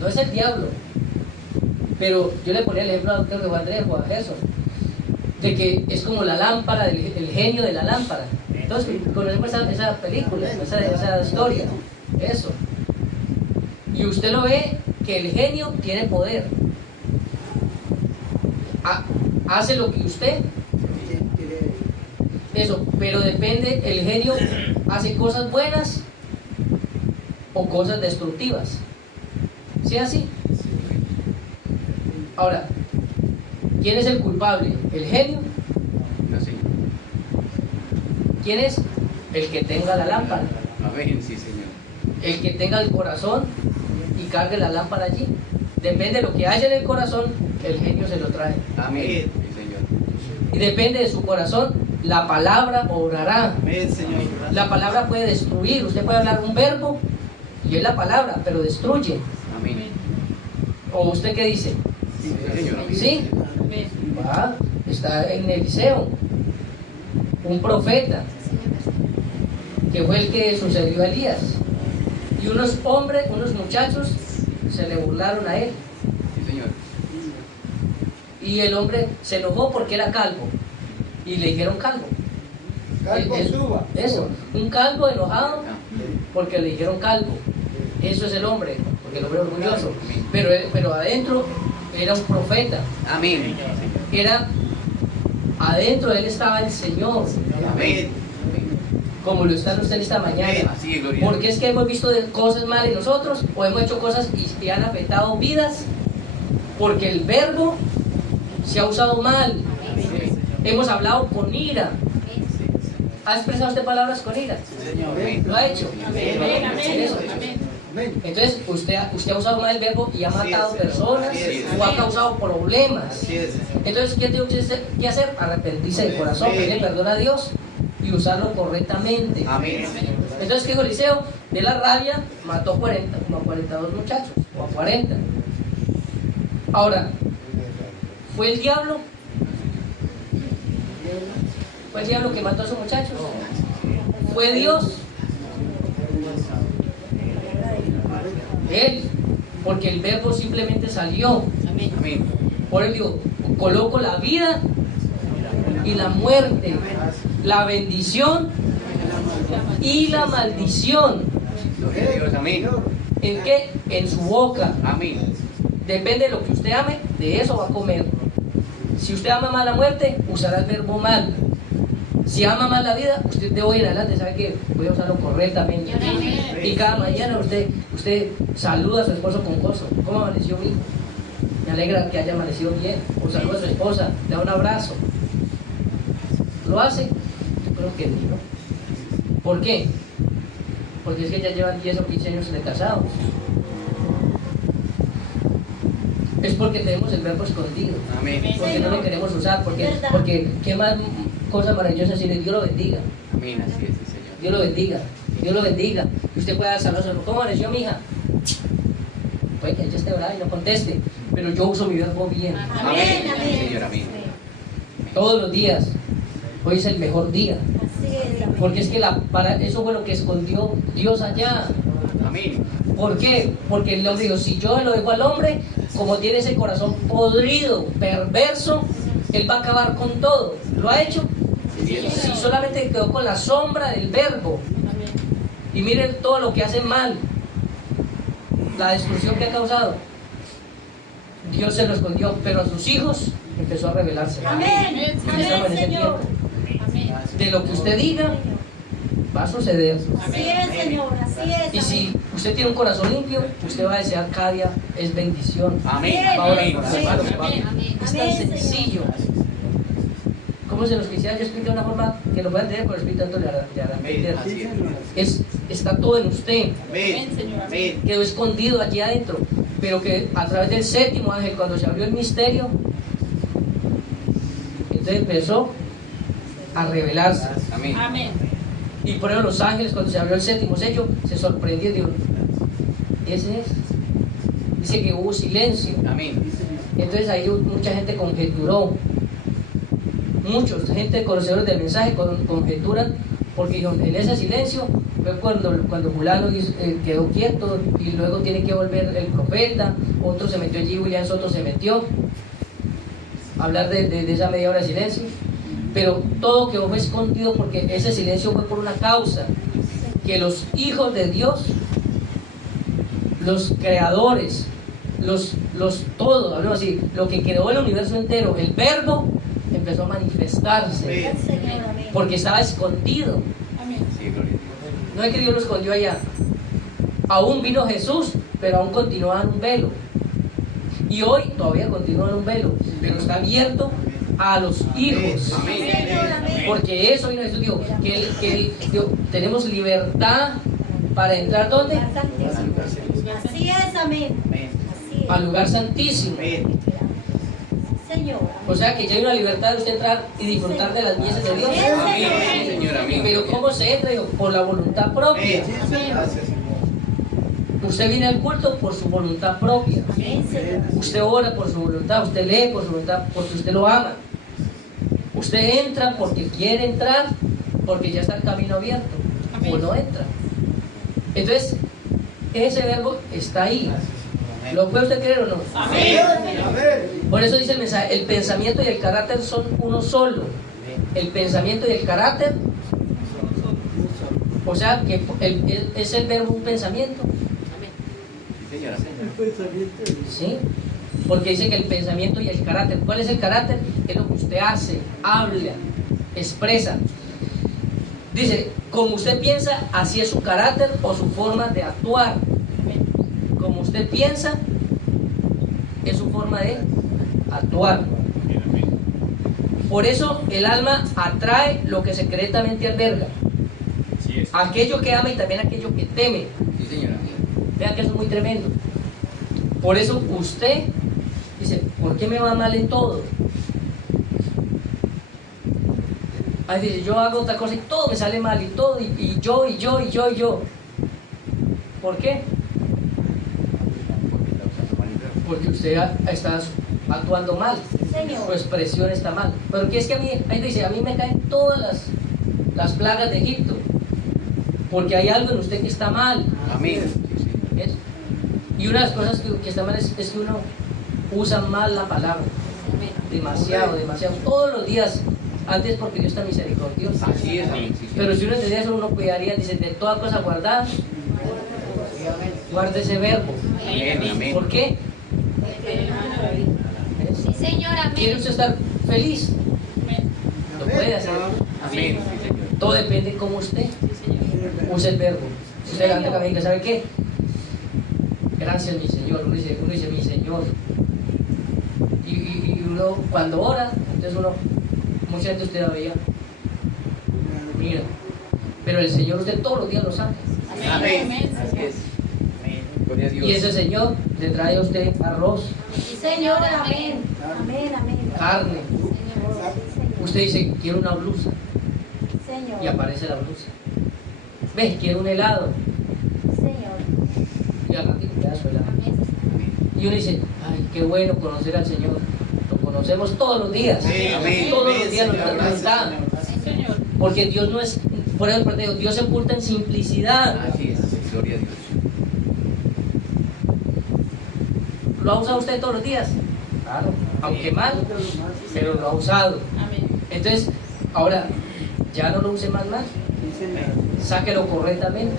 no es el diablo. Pero yo le ponía el ejemplo, creo que fue Andrés o a Gerson. de que es como la lámpara, el genio de la lámpara. Entonces conocemos esa película, esa historia, eso. Y usted lo ve que el genio tiene poder. Hace lo que usted, eso, pero depende, el genio hace cosas buenas o cosas destructivas. ¿Sí es así? Ahora, ¿quién es el culpable? ¿El genio? Así. ¿Quién es? El que tenga la lámpara. Amén, sí, Señor. El que tenga el corazón y cargue la lámpara allí. Depende de lo que haya en el corazón, el genio se lo trae. Amén, sí, Señor. Y depende de su corazón, la palabra obrará. Amén, Señor. La palabra puede destruir. Usted puede hablar un verbo y es la palabra, pero destruye. Amén. ¿O usted qué dice? Sí, Señor. Amén. ¿Sí? Está en Eliseo, un profeta, que fue el que sucedió a Elías. Y unos hombres, unos muchachos, se le burlaron a él. Sí, Señor. Y el hombre se enojó porque era calvo. Y le dijeron calvo. Calvo suba. Eso, un calvo enojado porque le dijeron calvo. Eso es el hombre, porque el hombre es orgulloso. Pero adentro era un profeta. Amén. Adentro de él estaba el Señor. Amén. Como lo está usted esta mañana. Así, gloria. Porque es que hemos visto cosas malas en nosotros o hemos hecho cosas y han afectado vidas porque el verbo se ha usado mal. Hemos hablado con ira. ¿Ha expresado usted palabras con ira? ¿Lo ha hecho? Eso. Entonces usted ha usado mal el verbo y ha matado personas o ha causado problemas. Entonces, ¿qué tengo que hacer? Arrepentirse de corazón, pedirle perdón a Dios y usarlo correctamente. Amén. Entonces, ¿qué dijo Eliseo? De la rabia mató 40, como a 42 muchachos, o a 40. Ahora, ¿fue el diablo? ¿Fue el diablo que mató a esos muchachos? ¿Fue Dios? Él, porque el verbo simplemente salió. Amén. Por él digo, coloco la vida y la muerte, la bendición y la maldición. Gloria a Dios. Amén. ¿En qué? En su boca. Amén. Depende de lo que usted ame, de eso va a comer. Si usted ama más la muerte, usará el verbo mal. Si ama más la vida, usted de hoy en adelante sabe que voy a usarlo correctamente. Y cada mañana usted saluda a su esposo con gozo. ¿Cómo amaneció mi hijo? Me alegra que haya amanecido bien. O saluda a su esposa, le da un abrazo. ¿Lo hace? Yo creo que no. ¿Por qué? Porque es que ya llevan 10 o 15 años de casados. Es porque tenemos el verbo escondido. Amén. Porque no lo queremos usar. Porque qué más cosa maravillosa decirle Dios lo bendiga. Amén. Así es, sí, Señor. Dios lo bendiga. Dios lo bendiga. Y usted puede dar saludos. ¿Cómo amaneció mi hija? Puede que ella esté brava y no conteste. Pero yo uso mi verbo bien. Amén. Señor, amén. Todos los días. Hoy es el mejor día. Porque es que eso fue lo que escondió Dios allá. Amén. ¿Por qué? Porque el hombre dijo, si yo lo dejo al hombre, como tiene ese corazón podrido, perverso, él va a acabar con todo. ¿Lo ha hecho? Si solamente quedó con la sombra del verbo. Y miren todo lo que hace mal, la destrucción que ha causado. Dios se lo escondió, pero a sus hijos empezó a revelarse. Amén. Y estamos en ese tiempo. De lo que usted diga, va a suceder. Así es, Señor, así es. Y si usted tiene un corazón limpio, usted va a desear cada día es bendición. Amén. Va a orar Amén. por sus hermanos, va. Es tan Amén, sencillo. Como se los cristianos, yo explico de una forma que lo puedan entender, pero el Espíritu Santo le hará entender. Así es. Está todo en usted. Amén. Amén. Quedó escondido allí adentro, pero que a través del séptimo ángel, cuando se abrió el misterio, entonces empezó a revelarse. Amén. Amén. Y por eso los ángeles, cuando se abrió el séptimo sello, se sorprendieron. Ese es. Dice que hubo silencio. Amén. Entonces ahí mucha gente conjeturó. Muchos, gente conocedores del mensaje, conjeturan, porque dijeron, en ese silencio fue cuando fulano quedó quieto y luego tiene que volver el profeta, otro se metió allí, William Soto se metió. hablar de esa media hora de silencio, pero todo quedó fue escondido porque ese silencio fue por una causa, que los hijos de Dios, los creadores, todos, hablemos así, lo que creó el universo entero, el verbo empezó a manifestarse porque estaba escondido. No es que Dios lo escondió allá, aún vino Jesús, pero aún continuaba en un velo, y hoy todavía continúa en un velo, pero está abierto a los hijos, porque eso vino Jesús, dijo que tenemos libertad para entrar ¿dónde? Así es, amén. Así es. Al lugar santísimo. Señor. O sea que ya hay una libertad de usted entrar y disfrutar de las mieses de Dios. Pero ¿cómo se entra? Por la voluntad propia. Usted viene al culto por su voluntad propia. Usted ora por su voluntad, usted lee por su voluntad, porque usted lo ama. Usted entra porque quiere entrar, porque ya está el camino abierto. O no entra. Entonces, ese verbo está ahí. ¿Lo puede usted creer o no? Amén. Por eso dice el mensaje, el pensamiento y el carácter son uno solo. El pensamiento y el carácter, o sea que es el verbo un pensamiento. ¿Sí? Porque dice que el pensamiento y el carácter. ¿Cuál es el carácter? Es lo que usted hace, habla, expresa. Dice, como usted piensa, así es su carácter o su forma de actuar. Como usted piensa, es su forma de actuar. Por eso el alma atrae lo que secretamente alberga. Aquello que ama y también aquello que teme. Vean que eso es muy tremendo. Por eso usted dice, ¿por qué me va mal en todo? Ahí dice, yo hago otra cosa y todo me sale mal, y todo, y yo. ¿Por qué? Porque usted está actuando mal, su expresión está mal. Pero que es que a mí, ahí dice, a mí me caen todas las plagas de Egipto, porque hay algo en usted que está mal. Amén. ¿Es? Y una de las cosas que está mal es que uno usa mal la palabra, demasiado. Todos los días, antes porque Dios está misericordioso. Así es. Pero si uno entendía eso, uno cuidaría, dice, de toda cosa guardada, guarde ese verbo. Amén. ¿Por qué? Sí, señor, ¿Quiere amén. usted estar feliz? Lo puede hacer. Amén. Todo depende de cómo usted use el verbo. Si usted levanta la cabeza y dice, ¿sabe qué? Gracias, mi Señor. Uno dice mi Señor. Y uno, cuando ora, entonces mucha gente usted la veía. Mira. Pero el Señor usted todos los días lo sabe. Amén. Así es. Gloria a Dios. Y ese Señor le trae a usted arroz, Sí, señor, amén. Amén. carne. Usted dice, quiero una blusa. Señor. Y aparece la blusa. ¿Ves? Quiero un helado. Señor. Y al ratito un pedazo de helado. Y uno dice, ay, qué bueno conocer al Señor. Lo conocemos todos los días. Amén. Todos los días nos preguntamos. Porque Dios no es, por eso Dios se oculta en simplicidad. Así es. Gloria a Dios. ¿Lo ha usado usted todos los días? Claro, aunque mal, pero lo ha usado. Entonces, ahora, ya no lo use más mal. Sáquelo correctamente.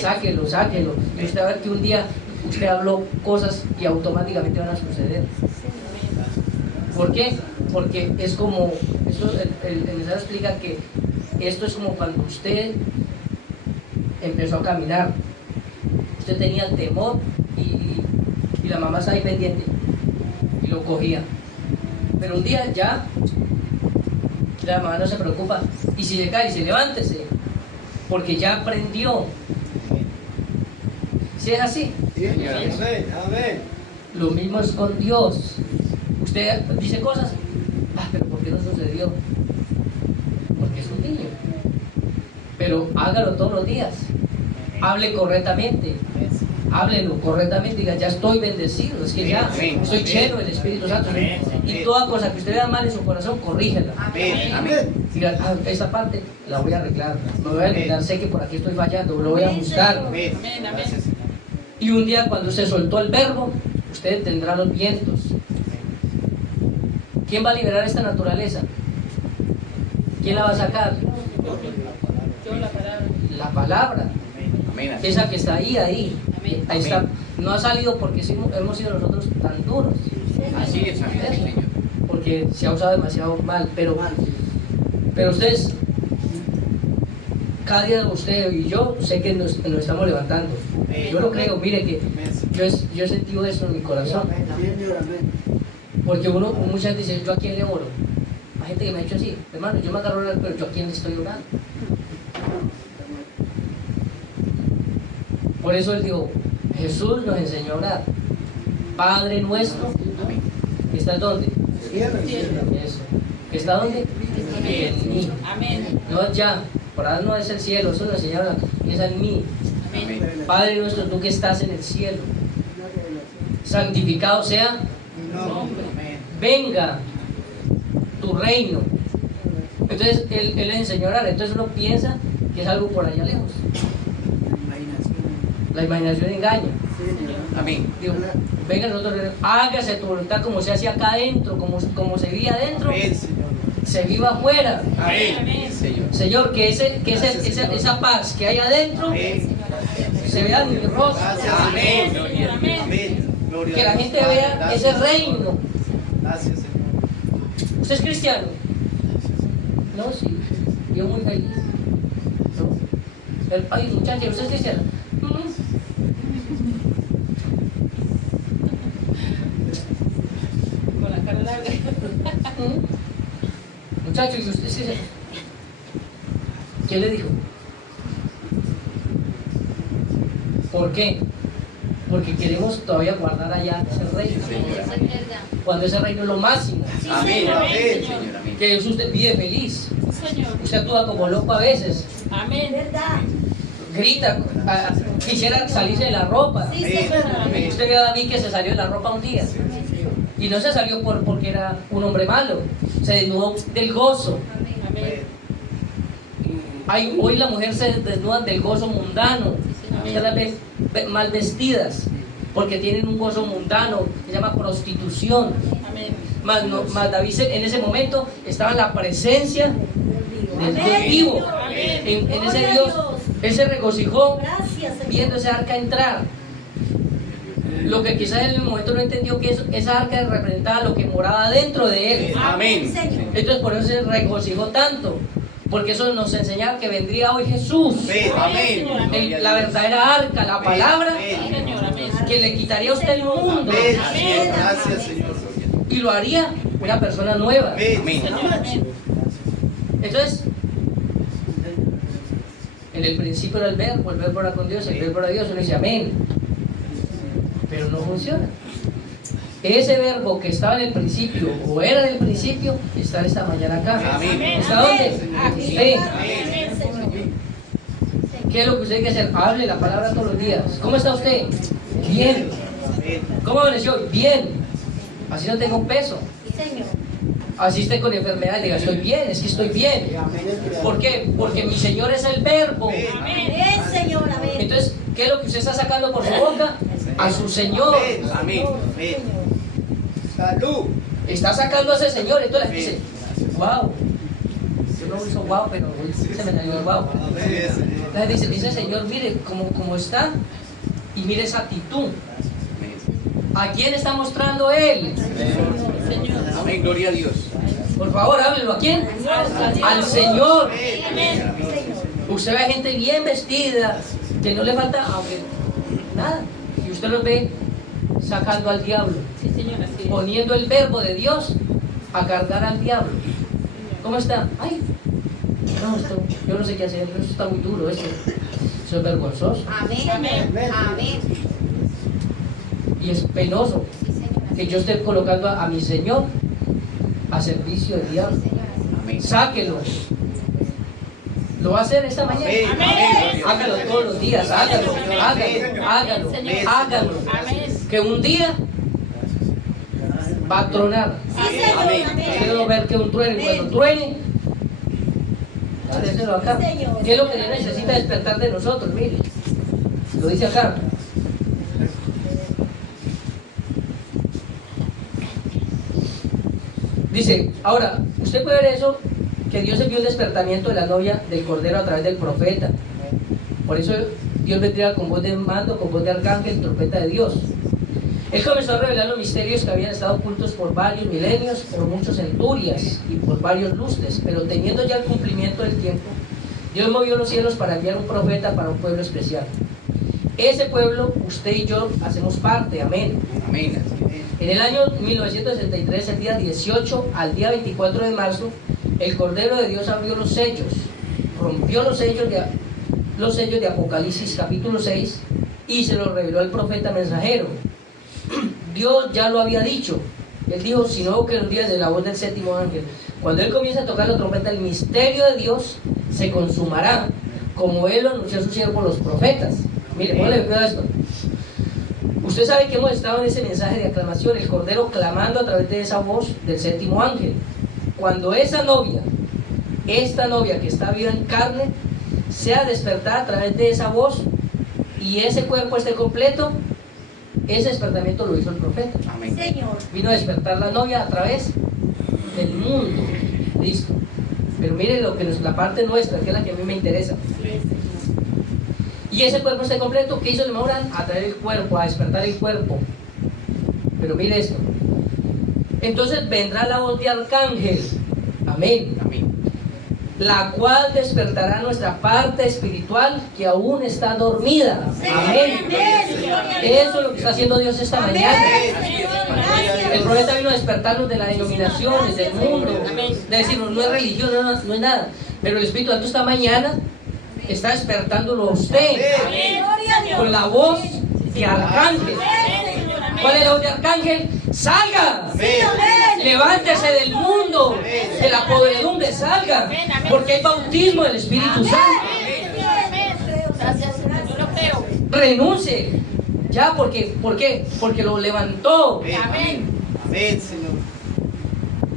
Sáquelo. Y usted va a ver que un día usted habló cosas y automáticamente van a suceder. ¿Por qué? Porque es como, el mensaje explica que esto es como cuando usted empezó a caminar. Usted tenía temor y la mamá está ahí pendiente y lo cogía. Pero un día ya la mamá no se preocupa, y si se cae, levántese, porque ya aprendió. ¿Sí es así? Amén. Lo mismo es con Dios. Usted dice cosas, pero ¿por qué no sucedió? Porque es un niño. Pero hágalo todos los días. Hable correctamente. Háblelo correctamente. Diga, ya estoy bendecido. Es que ya estoy lleno del Espíritu Santo. Y toda cosa que usted vea mal en su corazón, corrígela. Diga, esta parte la voy a arreglar. Me voy a arreglar. Sé que por aquí estoy fallando. Lo voy a buscar. Y un día, cuando se soltó el verbo, usted tendrá los vientos. ¿Quién va a liberar esta naturaleza? ¿Quién la va a sacar? La palabra. Esa que está ahí. Ahí está. No ha salido porque hemos sido nosotros tan duros. Así es, Señor. Porque se ha usado demasiado mal. Pero ustedes, cada día usted y yo, sé que nos estamos levantando. Yo lo creo, mire que yo he sentido eso en mi corazón. Porque mucha gente dice, ¿yo a quién le oro? Hay gente que me ha dicho así, hermano, yo me agarro a orar, pero ¿yo a quién le estoy orando? Por eso él dijo, Jesús nos enseñó a orar. Padre nuestro, ¿que está dónde? Eso. ¿Que está dónde? En mí. No ya, por ahora no es el cielo, eso lo enseñaron, es en mí. Padre nuestro, tú que estás en el cielo, santificado sea, venga tu reino. Entonces él les enseñó a orar. Entonces uno piensa que es algo por allá lejos. La imaginación engaña. Amén. Digo, venga nosotros, hágase tu voluntad como se hace acá adentro, como se vive adentro, se viva afuera. Amén. Señor, que esa paz que hay adentro se vea en mi rostro. Amén. Que la gente vea ese reino. Gracias, Señor. ¿Usted es cristiano? No, sí. Yo muy feliz. ¿No? Ay, muchacha, ¿usted es cristiano? Con la cara larga. Muchachos, ¿y usted es cristiano? ¿Quién le dijo? ¿Por qué? Porque queremos todavía guardar allá ese reino. Cuando ese reino es lo máximo. Amén. Amén. Que usted vive feliz. Señor. Usted actúa como loco a veces. Amén. ¿Verdad? Grita, quisiera salirse de la ropa. Sí, Señor. Usted ve a David que se salió de la ropa un día. Y no se salió porque era un hombre malo. Se desnudó del gozo. Amén. Hoy la mujer se desnuda del gozo mundano. Usted las ve mal vestidas porque tienen un gozo mundano que se llama prostitución. Amén. Mas David en ese momento estaba en la presencia del Dios vivo. En ese Dios, él se regocijó Gracias, Señor. viendo ese arca entrar. Lo que quizás en el momento no entendió que esa arca representaba lo que moraba dentro de él. Amén. Señor. Entonces por eso se regocijó tanto, porque eso nos enseñaba que vendría hoy Jesús, Amén. la verdadera arca, la palabra, Señor, amén. que le quitaría a usted el mundo Amén. Gracias, Señor. y lo haría una persona nueva. Amén. Señor, amén. Entonces, en el principio era el verbo era con Dios, el verbo era Dios, uno dice amén, pero no funciona. Ese verbo que estaba en el principio, o era del principio, está esta mañana acá. Amén. ¿Está dónde? Sí. Amén. ¿Qué es lo que usted tiene que hacer? Hable la palabra todos los días. ¿Cómo está usted? Bien. ¿Cómo amaneció? Bien. Así no tengo peso. Sí, Señor. Así esté con enfermedad, diga, estoy bien, es que estoy bien. ¿Por qué? Porque mi Señor es el verbo. Amén, Señor. Amén. Entonces, ¿qué es lo que usted está sacando por su boca? A su Señor. Amén. Salud. Está sacando a ese Señor. Entonces dice, wow. Yo no uso wow, pero se me salió el wow. Entonces dice, Señor, mire cómo está y mire esa actitud. ¿A quién está mostrando Él? Amén. Gloria a Dios. Por favor, háblelo. ¿A quién? Al Señor. Amén. Usted ve a gente bien vestida, que no le falta nada. Y usted los ve sacando al diablo, Sí, Señor, así es. poniendo el verbo de Dios a cargar al diablo. ¿Cómo está? Ay, no, yo no sé qué hacer, esto está muy duro, eso es vergonzoso. Amén. Amén. Amén. Y es penoso Sí, Señor. que yo esté colocando a mi Señor a servicio del diablo. Amén. Sáquelo. ¿Lo va a hacer esta mañana? Amén. Hágalo todos los días, hágalo. Amén. Que un día va a tronar. Sí, Señor. Amén. Quiero ver que un truene. Cuando truene, déselo acá. ¿Qué es lo que Dios necesita despertar de nosotros? Mire, lo dice acá. Dice, ahora, usted puede ver eso, que Dios envió un despertamiento de la novia del Cordero a través del profeta. Por eso Dios vendría con voz de mando, con voz de arcángel, trompeta de Dios. Él comenzó a revelar los misterios que habían estado ocultos por varios milenios, por muchos centurias y por varios lustres, pero teniendo ya el cumplimiento del tiempo, Dios movió los cielos para enviar un profeta para un pueblo especial. Ese pueblo, usted y yo hacemos parte, amén. Amén. En el año 1963, el día 18 al día 24 de marzo, el Cordero de Dios abrió los sellos, rompió los sellos de Apocalipsis capítulo 6 y se los reveló al profeta mensajero. Dios ya lo había dicho. Él dijo, sino que los días de la voz del séptimo ángel, cuando él comienza a tocar la trompeta, el misterio de Dios se consumará, como él lo anunció a sus siervos los profetas. Mire, ponle cuidado a esto. Usted sabe que hemos estado en ese mensaje de aclamación, el Cordero clamando a través de esa voz del séptimo ángel. Cuando esa novia, esta novia que está viva en carne, sea despertada a través de esa voz y ese cuerpo esté completo, ese despertamiento lo hizo el profeta. Amén. Señor. Vino a despertar la novia a través del mundo. Listo. Pero miren lo que la parte nuestra, que es la que a mí me interesa. Y ese cuerpo esté completo, ¿qué hizo el Maurán? A traer el cuerpo, a despertar el cuerpo. Pero mire esto. Entonces vendrá la voz de arcángel. Amén. Amén. La cual despertará nuestra parte espiritual que aún está dormida. Amén. Eso es lo que está haciendo Dios esta mañana. El profeta vino a despertarnos de las denominaciones, del mundo, de decirnos, no es religión, no es nada. Pero el Espíritu Santo esta mañana está despertándolo a usted con la voz de arcángel. ¿Cuál es la voz de arcángel? ¡Salga! Levántese del mundo, de la podredumbre, salga, porque hay bautismo del Espíritu Santo. Yo lo creo. Renuncie ya, ¿por qué? Porque lo levantó. Amén. Amén, Señor.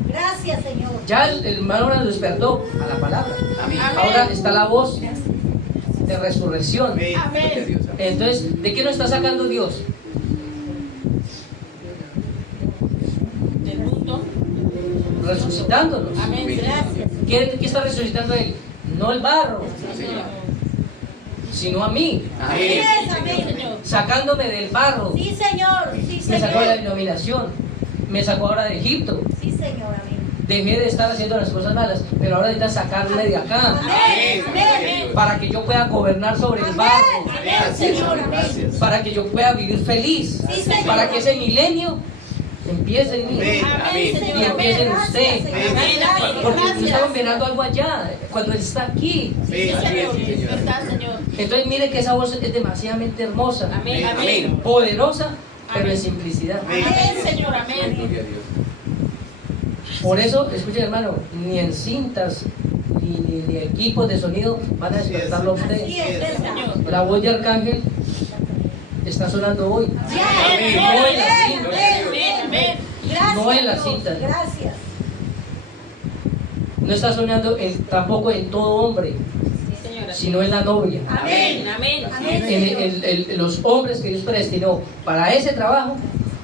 Gracias, Señor. Ya el hermano ahora lo despertó a la palabra. Amén. Ahora está la voz de resurrección. Amén. Entonces, ¿de qué nos está sacando Dios? Del mundo. Resucitándonos. Amén. Gracias. ¿Qué está resucitando Él? No el barro, sino a mí, Amén. Amén. Señor. sacándome del barro. Sí, Señor. Sí, Me sacó de la Señor. denominación, me sacó ahora de Egipto. Sí, Señor. Amén. Dejé de estar haciendo las cosas malas, pero ahora necesita sacarme de acá Amén. Amén. para que yo pueda gobernar sobre el barro, Amén, Señor. Amén. para que yo pueda vivir feliz, Sí, Señor. para que ese milenio empiece en mí Amén. Amén, y Señor. empiece en Gracias, usted. Señor. Amén. Porque Gracias. estamos mirando algo allá, cuando Él está aquí. Sí, Señor. Es verdad, Señor. Entonces mire que esa voz es demasiadamente hermosa, Amén. Amén. poderosa, pero Amén. en simplicidad. Amén, Señor. Amén. Gloria a Dios. Por eso, escuchen hermano, ni en cintas, ni equipos de sonido van a despertarlo a usted. Así es, verdad. Señor. La voz de arcángel está sonando hoy. Amén. No en la cinta. Amén. Amén. Gracias. No en la Dios. cinta. Gracias. No está sonando tampoco en todo hombre, Sí, Señora. sino en la novia. Amén. Amén. Amén. Los hombres que Dios predestinó para ese trabajo,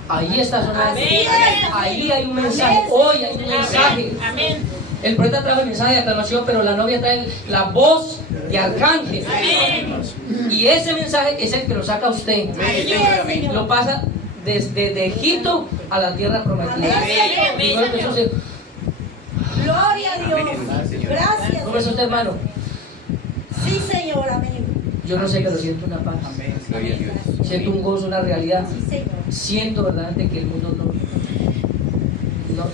ahí está sonando. Amén. Ahí hay un mensaje. Hoy hay un mensaje. Amén. El profeta trajo el mensaje de aclamación, pero la novia trae la voz de arcángel. Amén. Y ese mensaje es el que lo saca a usted. Así es, Señor. Lo pasa desde de Egipto a la tierra prometida. Amén. Y bueno, entonces, Gloria a Dios. Gracias. ¿cómo es usted, hermano? Sí, Señor. Amén. Yo no sé, pero siento una paz. Gloria a Dios. Siento un gozo, una realidad. Sí, Señor. Siento verdaderamente que el mundo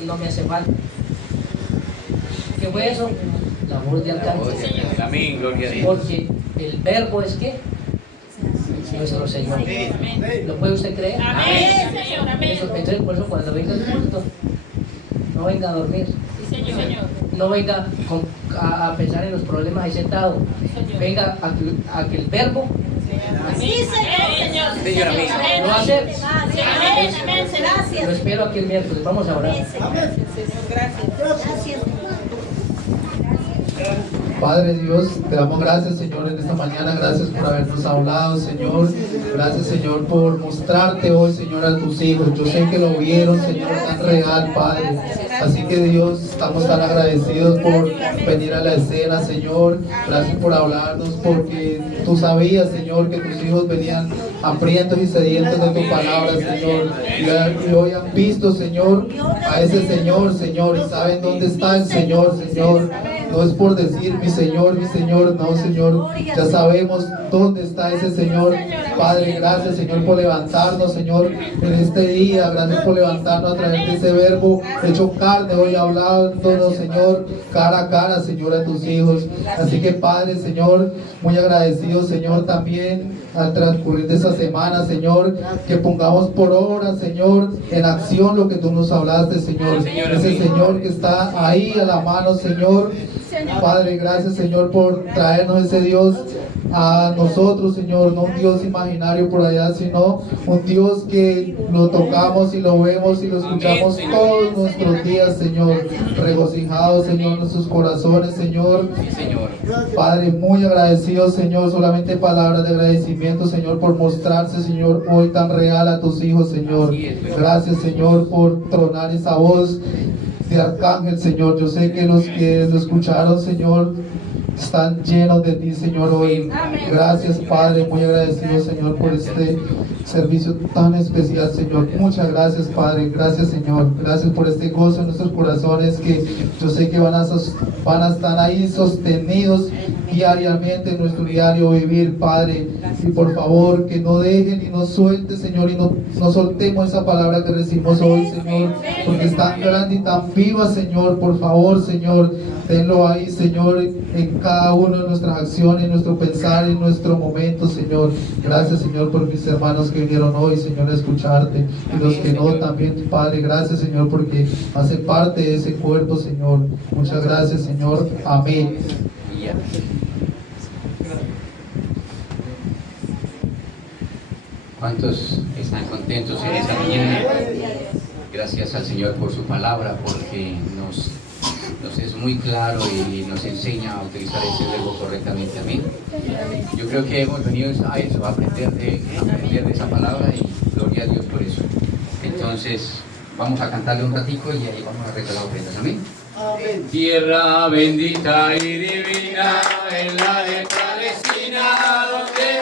no me hace falta. ¿Qué fue eso? La voz de arcángel. Amén. Gloria a Dios. Porque el verbo es que nuestro Señor. Amén. ¿Lo puede usted creer? Amén, Señor. Amén. Entonces, por eso cuando venga el culto, no venga a dormir. Sí, Señor. No venga a pensar en los problemas ahí sentado. Venga a que el verbo Sí, Señor. Señor. Amén. lo va a hacer. Amén. Amén. Lo Gracias. espero aquí el miércoles. Vamos a orar. Amén, Señor. Señor, gracias. Gracias. Gracias. Padre Dios, te damos gracias, Señor, en esta mañana. Gracias por habernos hablado, Señor. Gracias, Señor, por mostrarte hoy, Señor, a tus hijos. Yo sé que lo vieron, Señor, tan real, Padre. Así que, Dios, estamos tan agradecidos por venir a la escena, Señor. Gracias por hablarnos, porque tú sabías, Señor, que tus hijos venían hambrientos y sedientos de tu palabra, Señor. Y hoy han visto, Señor, a ese Señor, Señor, y saben dónde está el Señor, Señor. No es por decir mi Señor, no, Señor. Ya sabemos dónde está ese Señor. Padre, gracias, Señor, por levantarnos, Señor, en este día. Gracias por levantarnos a través de ese verbo hecho carne, hoy hablándonos, Señor, cara a cara, Señor, a tus hijos. Así que, Padre, Señor, muy agradecido, Señor, también al transcurrir de esta semana, Señor, que pongamos por obra, Señor, en acción lo que tú nos hablaste, Señor. Ese Señor que está ahí a la mano, Señor. Padre, gracias, Señor, por traernos ese Dios a nosotros, Señor, no un Dios imaginario por allá, sino un Dios que lo tocamos y lo vemos y lo escuchamos todos nuestros días, Señor, regocijados, Señor, nuestros corazones, Señor. Padre, muy agradecido, Señor, solamente palabras de agradecimiento, Señor, por mostrarse, Señor, hoy tan real a tus hijos, Señor. Gracias, Señor, por tronar esa voz de arcángel, Señor. Yo sé que los que lo escucharon, Señor, están llenos de ti, Señor, hoy. Gracias, Padre, muy agradecido, Señor, por este servicio tan especial, Señor. Muchas gracias, Padre. Gracias, Señor. Gracias por este gozo en nuestros corazones, que yo sé que van a estar ahí sostenidos diariamente en nuestro diario vivir, Padre. Y por favor, que no dejen y no suelten, Señor, y no soltemos esa palabra que recibimos hoy, Señor, porque es tan grande y tan viva, Señor. Por favor, Señor, tenlo ahí, Señor, en cada una de nuestras acciones, en nuestro pensar, en nuestro momento, Señor. Gracias, Señor, por mis hermanos que vinieron hoy, Señor, a escucharte, y los que no también, Padre. Gracias, Señor, porque hace parte de ese cuerpo, Señor. Muchas gracias, Señor. Amén. ¿Cuántos están contentos en esta mañana? Gracias al Señor por su palabra, porque nos es muy claro y nos enseña a utilizar ese verbo correctamente. Amén. Yo creo que hemos venido a eso, a aprender de esa palabra, y gloria a Dios por eso. Entonces, vamos a cantarle un ratico y ahí vamos a regalar ofrendas. Amén. Amén. Tierra bendita y divina, en la de Palestina, donde